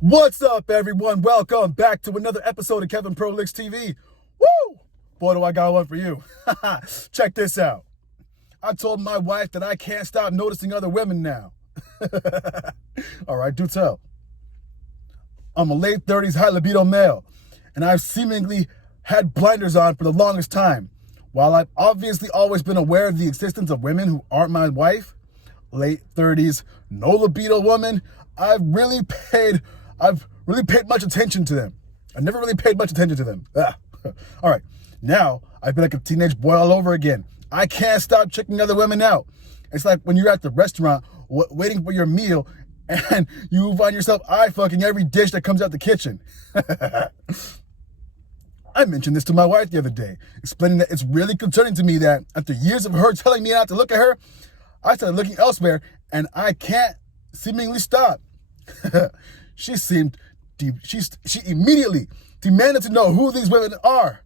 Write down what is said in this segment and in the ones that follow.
What's up, everyone? Welcome back to another episode of Kevin Prolix TV. Woo! Boy, do I got one for you. Check this out. I told my wife that I can't stop noticing other women now. All right, do tell. I'm a late 30s high libido male, and I've seemingly had blinders on for the longest time. While I've obviously always been aware of the existence of women who aren't my wife, late 30s, no libido woman, I've really paid much attention to them. I never really paid much attention to them. All right, now I feel like a teenage boy all over again. I can't stop checking other women out. It's like when you're at the restaurant waiting for your meal and you find yourself eye-fucking every dish that comes out the kitchen. I mentioned this to my wife the other day, explaining that it's really concerning to me that after years of her telling me not to look at her, I started looking elsewhere and I can't seemingly stop. She immediately demanded to know who these women are,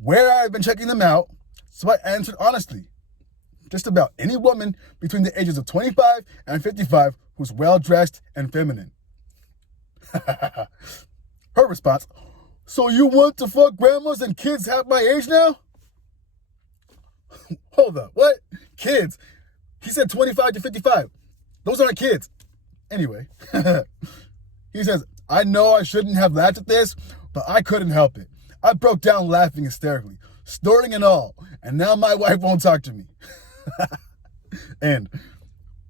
where I've been checking them out, so I answered honestly. Just about any woman between the ages of 25 and 55 who's well-dressed and feminine. Her response, so you want to fuck grandmas and kids half my age now? Hold up, what? Kids? He said 25 to 55. Those aren't kids. Anyway, he says, I know I shouldn't have laughed at this, but I couldn't help it. I broke down laughing hysterically, snorting and all, and now my wife won't talk to me. And,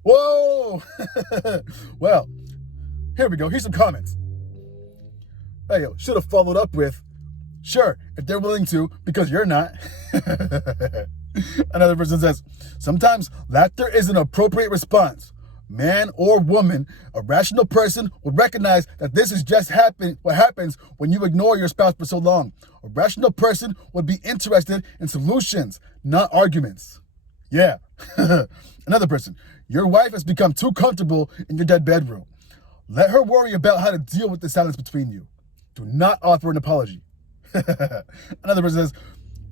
whoa! Well, here we go. Here's some comments. Hey, should have followed up with, sure, if they're willing to, because you're not. Another person says, sometimes laughter is an appropriate response. Man or woman, a rational person would recognize that this is just what happens when you ignore your spouse for so long. A rational person would be interested in solutions, not arguments. Yeah. Another person, your wife has become too comfortable in your dead bedroom. Let her worry about how to deal with the silence between you. Do not offer an apology. Another person says,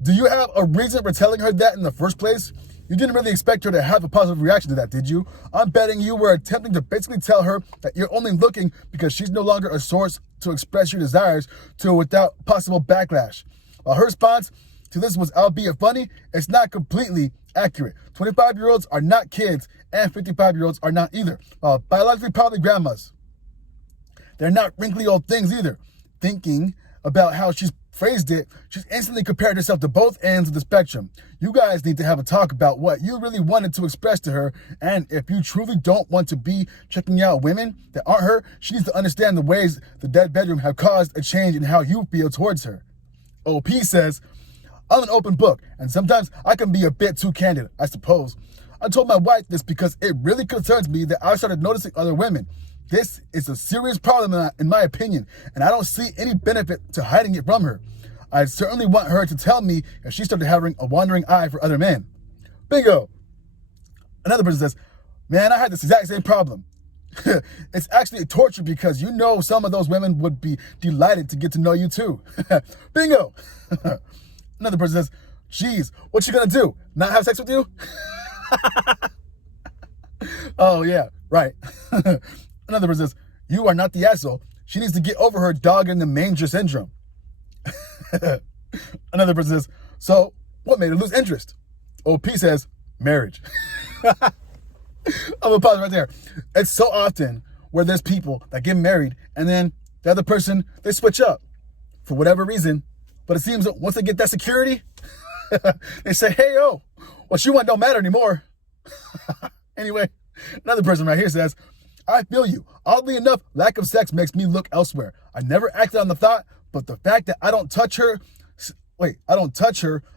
do you have a reason for telling her that in the first place? You didn't really expect her to have a positive reaction to that, did you? I'm betting you were attempting to basically tell her that you're only looking because she's no longer a source to express your desires to without possible backlash. While her response to this was albeit funny, it's not completely accurate. 25-year-olds are not kids, and 55-year-olds are not either. Biologically, probably grandmas. They're not wrinkly old things either. Thinking about how she's phrased it, she's instantly compared herself to both ends of the spectrum. You guys need to have a talk about what you really wanted to express to her, and if you truly don't want to be checking out women that aren't her, she needs to understand the ways the dead bedroom have caused a change in how you feel towards her. OP says, I'm an open book, and sometimes I can be a bit too candid, I suppose. I told my wife this because it really concerns me that I started noticing other women. This is a serious problem in my opinion, and I don't see any benefit to hiding it from her. I certainly want her to tell me if she started having a wandering eye for other men. Bingo! Another person says, man, I had this exact same problem. It's actually a torture because you know some of those women would be delighted to get to know you too. Bingo! Another person says, geez, what you gonna do? Not have sex with you? Oh yeah, right. Another person says, you are not the asshole. She needs to get over her dog in the manger syndrome. Another person says, so what made her lose interest? OP says, marriage. I'm gonna pause right there. It's so often where there's people that get married and then the other person, they switch up for whatever reason. But it seems that once they get that security, they say, hey, yo, what you want don't matter anymore. Anyway, another person right here says, I feel you. Oddly enough, lack of sex makes me look elsewhere. I never acted on the thought, but the fact that I don't touch her,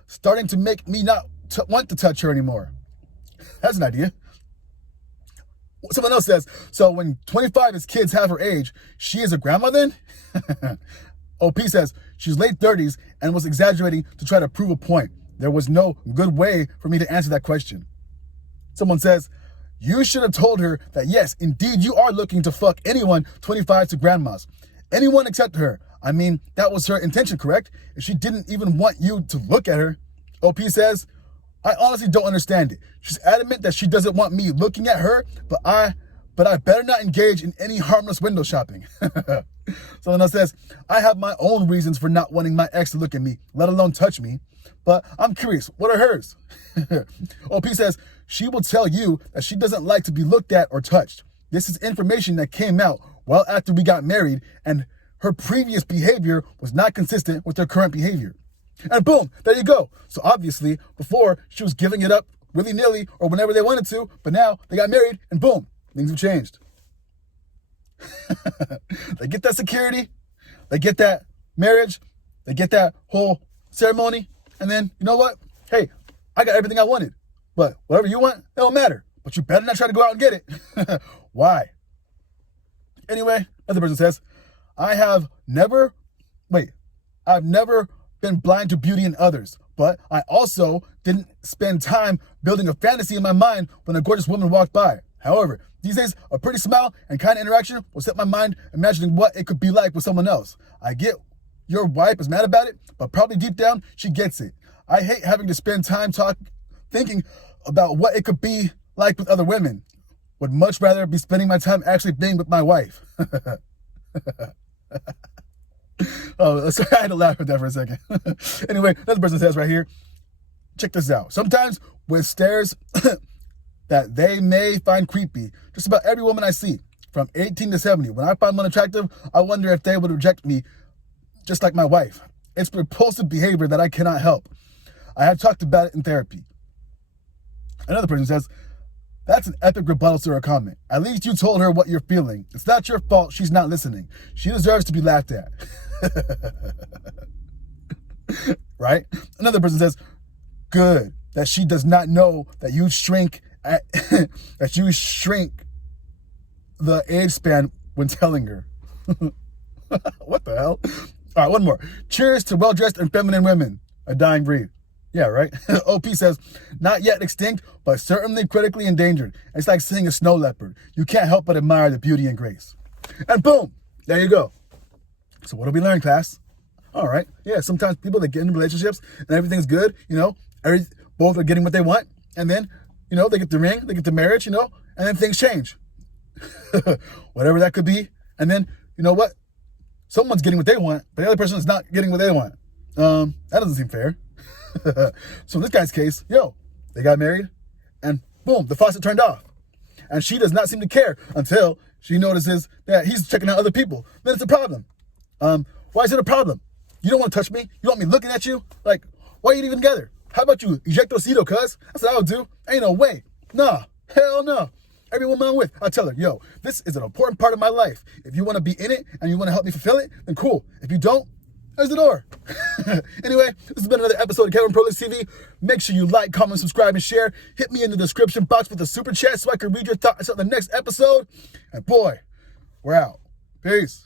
starting to make me not want to touch her anymore. That's an idea. Someone else says, so when 25 is kids half her age, she is a grandma then? OP says, she's late 30s and was exaggerating to try to prove a point. There was no good way for me to answer that question. Someone says, you should have told her that yes, indeed you are looking to fuck anyone 25 to grandmas. Anyone except her. I mean, that was her intention, correct? If she didn't even want you to look at her. OP says, I honestly don't understand it. She's adamant that she doesn't want me looking at her, but but I better not engage in any harmless window shopping. Someone else says, I have my own reasons for not wanting my ex to look at me, let alone touch me. But I'm curious, what are hers? OP says, she will tell you that she doesn't like to be looked at or touched. This is information that came out well after we got married, and her previous behavior was not consistent with her current behavior. And boom, there you go. So obviously, before she was giving it up willy-nilly or whenever they wanted to, but now they got married and boom, things have changed. They get that security, they get that marriage, they get that whole ceremony, and then, you know what? Hey, I got everything I wanted, but whatever you want, it don't matter. But you better not try to go out and get it. Why? Anyway, another person says, I've never been blind to beauty in others, but I also didn't spend time building a fantasy in my mind when a gorgeous woman walked by. However, these days, a pretty smile and kind of interaction will set my mind imagining what it could be like with someone else. I get your wife is mad about it, but probably deep down, she gets it. I hate having to spend time thinking about what it could be like with other women. Would much rather be spending my time actually being with my wife. Oh, sorry, I had to laugh at that for a second. Anyway, another person says right here, check this out. Sometimes with stares that they may find creepy, just about every woman I see, from 18 to 70, when I find one attractive, I wonder if they would reject me just like my wife. It's repulsive behavior that I cannot help. I have talked about it in therapy. Another person says, that's an epic rebuttal to her comment. At least you told her what you're feeling. It's not your fault she's not listening. She deserves to be laughed at. Right? Another person says, good that she does not know that you shrink the age span when telling her. What the hell? All right, one more. Cheers to well-dressed and feminine women, a dying breed. Yeah, right? OP says, not yet extinct, but certainly critically endangered. It's like seeing a snow leopard. You can't help but admire the beauty and grace. And boom, there you go. So what did we learn, class? All right. Yeah, sometimes people that get into relationships and everything's good, both are getting what they want. And then, they get the ring, they get the marriage, and then things change. Whatever that could be. And then, you know what? Someone's getting what they want, but the other person is not getting what they want. That doesn't seem fair. So in this guy's case, they got married and boom, the faucet turned off. And she does not seem to care until she notices that he's checking out other people. Then it's a problem. Why is it a problem? You don't want to touch me? You want me looking at you? Like, why are you even together? How about you ejectocito, cuz? That's what I would do. Ain't no way. Nah, hell no. Every woman I'm with, I tell her, this is an important part of my life. If you want to be in it and you want to help me fulfill it, then cool. If you don't, there's the door. Anyway, this has been another episode of Kevin Prolix TV. Make sure you like, comment, subscribe, and share. Hit me in the description box with a super chat so I can read your thoughts on the next episode. And boy, we're out. Peace.